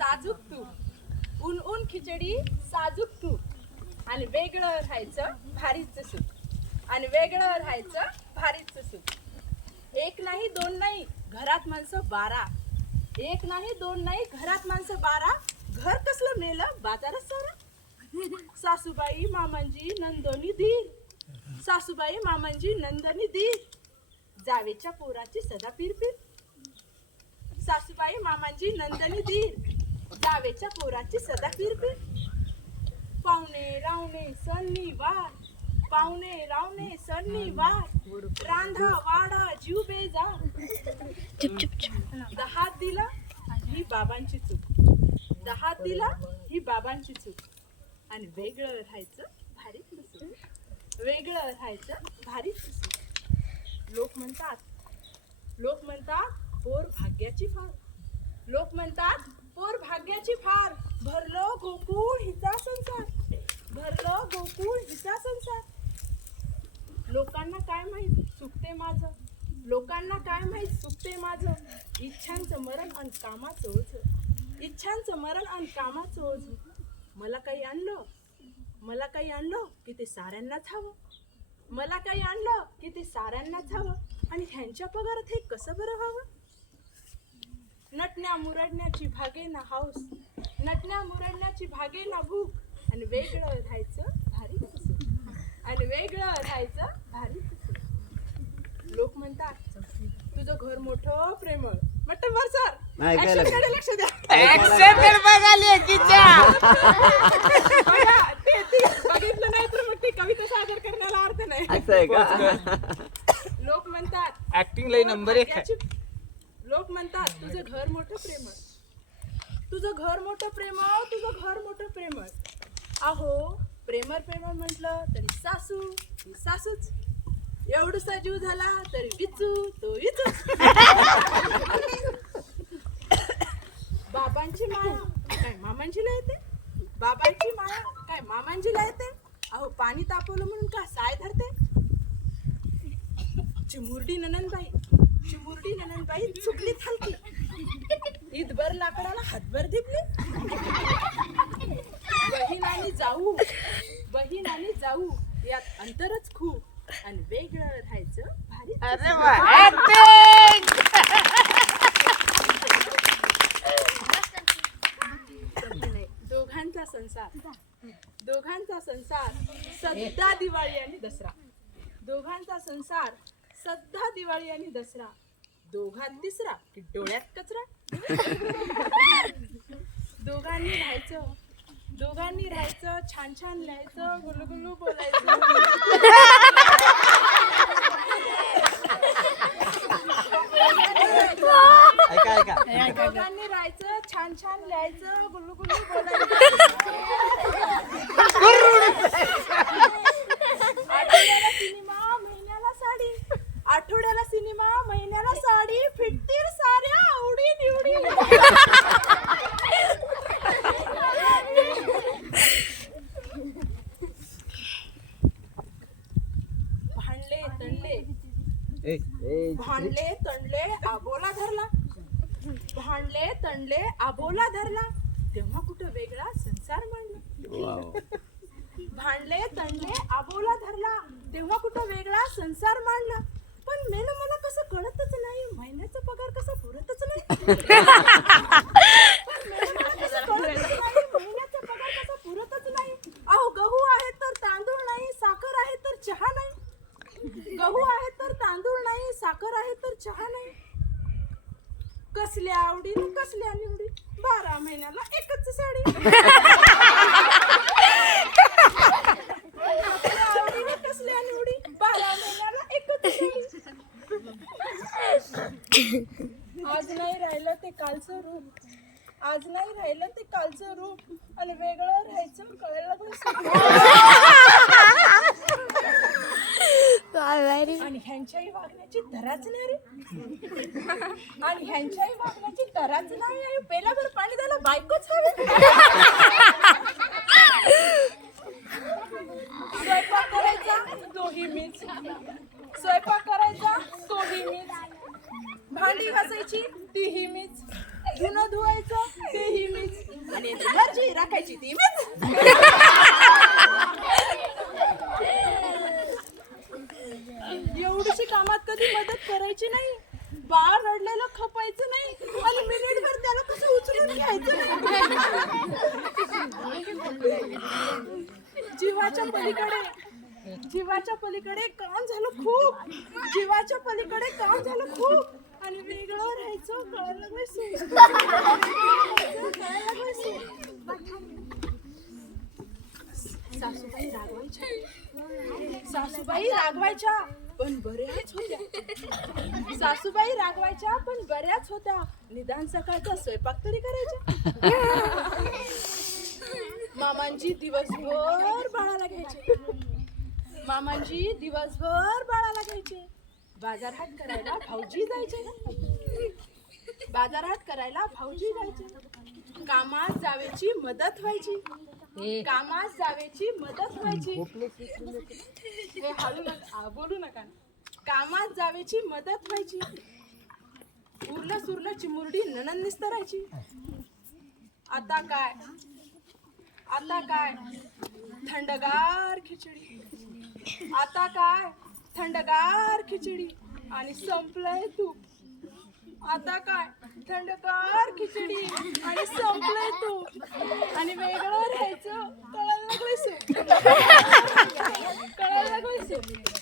साजूक तूप, ऊन ऊन खिचडी साजूक तूप, आणि वेगळं राहायचं भारीच सूप, आणि वेगळं राहायचं भारीच सूप. एक नाही दोन नाही घरात माणसं 12, एक नाही दोन नाही घरात माणसं 12, घर कसलं मेलं बाजारात सारा. सासूबाई मामांजी नंदोनी धीर, सासूबाई मामांजी नंदनी धीर, जावेच्या पोराची सदा पिरपिर. सासूबाई मामांजी नंदनी धीर, जावेच्या पोराची सदा पिरपिर. पाहुणे रावणे सन्नी वार, पाहुणे रावणे सन्नी वार, रांधा वाडा जीव बेजार. दहात दिला ही बाबांची चूक, दहात दिला ही बाबांची चूक, आणि वेगळं राहायचं भारीच सूप, वेगळं राहायचं भारीच सूप. लोक म्हणतात पोर भाग्याची फार, लोक म्हणतात पोर भाग्याची फार, भरलो गोकुळ हिचा संसार, भरलो गोकुळ हिचा संसार. लोकांना काय माहित चुकते माझं, लोकांना काय माहित चुकते माझं, इच्छांचं मरण अन कामाचं ओझ, इच्छांचं मरण अन कामाचं ओझ. मला काही आणलं की ते साऱ्यांनाच हवं, मला काही आणलं की ते साऱ्यांनाच हवं, आणि ह्यांच्या पगारात हे कसं बरं हवं. नटण्या मुरडण्याची भागे ना हाऊस, नटण्या मुरडण्याची भागे ना भूक, आणि वेगळं राहायचं भारीच सूप, आणि वेगळं राहायचं भारीच सूप. लोक म्हणतात तुझं घर मोठं प्रेमळ, म्हटलं बर सर ऍक्शनकडे लक्ष द्या. बघितलं नाही तर मग ती कविता सादर करण्याला अर्थ नाही. लोक म्हणतात ऍक्टिंग लई नंबर 1 आहे. लोक म्हणतात तुझं घर मोठं प्रेमळ, तुझं घर मोठं प्रेमळ, तुझं घर मोठं प्रेमळ. अहो प्रेमळ प्रेमळ म्हटलं तरी सासू ही सासूच, एवढसा जीव झाला तरी विचू तो विचूच. बाबांची माया काय मामांजीला येते, बाबांची माया काय मामांजीला येते. अहो पाणी तापवलं म्हणून का साय धरते. चिमुरडी ननंदबाई चुकली हलकी, ईदभर लाकडाला हातभर दिपली. बहीण आणि जाऊ यात अंतरच खूप, आणि वेगळं राहायचं भारी. अरे वा ऍक्टिंग. दोघांचा संसार सध्या दिवाळी आणि दसरा, दोघांचा संसार सध्या दिवाळी आणि दसरा. दोघात तिसरा की डोळ्यात कचरा. दोघांनी राहायचं छान छान लिहायचं, गुलुगुलू बोलायचं. दोघांनी राहायचं छान छान लिहायचं, गुलुगुलू बोलायचं. आठवड्याला सिनेमा महिन्याला साडी, आठवड्याला सिनेमा महिन्याला साडी, फिटतील साऱ्या आवडी निवडी. भांडले तंडले आबोला धरला, भांडले तंडले आबोला धरला, तेव्हा कुठं वेगळा संसार मांडला. भांडले तंडले आबोला धरला, तेव्हा कुठं वेगळा संसार मांडला. पण मेलं मला कसं कळतच नाही, महिन्याचा पगार कसा पुरतच नाही. महिन्याचा पगार कसा पुरतच नाही. अहो गहू आहे तर तांदूळ नाही, साखर आहे तर चहा नाही. गहू आहे तर तांदूळ नाही, साखर आहे तर चहा नाही. कसल्या आवडी कसल्या निवडी, 12 महिन्याला एकच साडी. कसल्या आवडी कसल्या निवडी, 12 महिन्याला एकच साडी. आज नाही राहिलं ते कालचं रूप, आज नाही राहिलं ते कालचं रूप, आणि वेगळं राहायचं कळायला आणि ह्यांच्याही वागण्याची तराच नाही रे, आणि ह्यांच्याही वागण्याची तराच नाही. पेल्यावर पाणी द्यायला बायकोच हवी. स्वयंपाक करायचा तोही मीच, स्वयंपाक करायचा तोही मीच, भांडी घासायची तीही मीच, धुणं धुवायचं तेही मीच, याची मर्जी राखायची ती मीच. एवढीशी कामात कधी मदत करायची नाही. बाळ रडलेलं खपायचं नाही आणि मिनिटभर त्याला कसं उचलून घ्यायचं नाही. जीवाच्या पलीकडे काम झालं खूप. जीवाच्या पलीकडे काम झालं खूप आणि वेगळं राहायचं कळायला सासूबाई रागवायच्या पण बऱ्याच होत्या. सासूबाई रागवायच्या पण बऱ्याच होत्या. निदान सकाळचा स्वयंपाक तरी करायच्या. मामांजी दिवसभर बाळाला घ्यायचे. मामांजी दिवसभर बाळाला घ्यायचे. बाजारहाट करायला भाऊजी जायचे ना. बाजारहाट करायला भाऊजी जायचे. कामात जावेची मदत व्हायची. कामात जावेची मदत व्हायची. हे हळू नका बोलू नका. कामात जावेची मदत व्हायची. उरलं सुरलं चिमुरडी नणंद निस्तरायची. आता काय आता काय थंडगार खिचडी. आता काय थंडगार खिचडी आणि संपलंय तूप. आता काय थंडगार खिचडी आणि संपलंय तूप आणि वेगळं राहायचं कळायला लागलंय. कळायला लागलंय.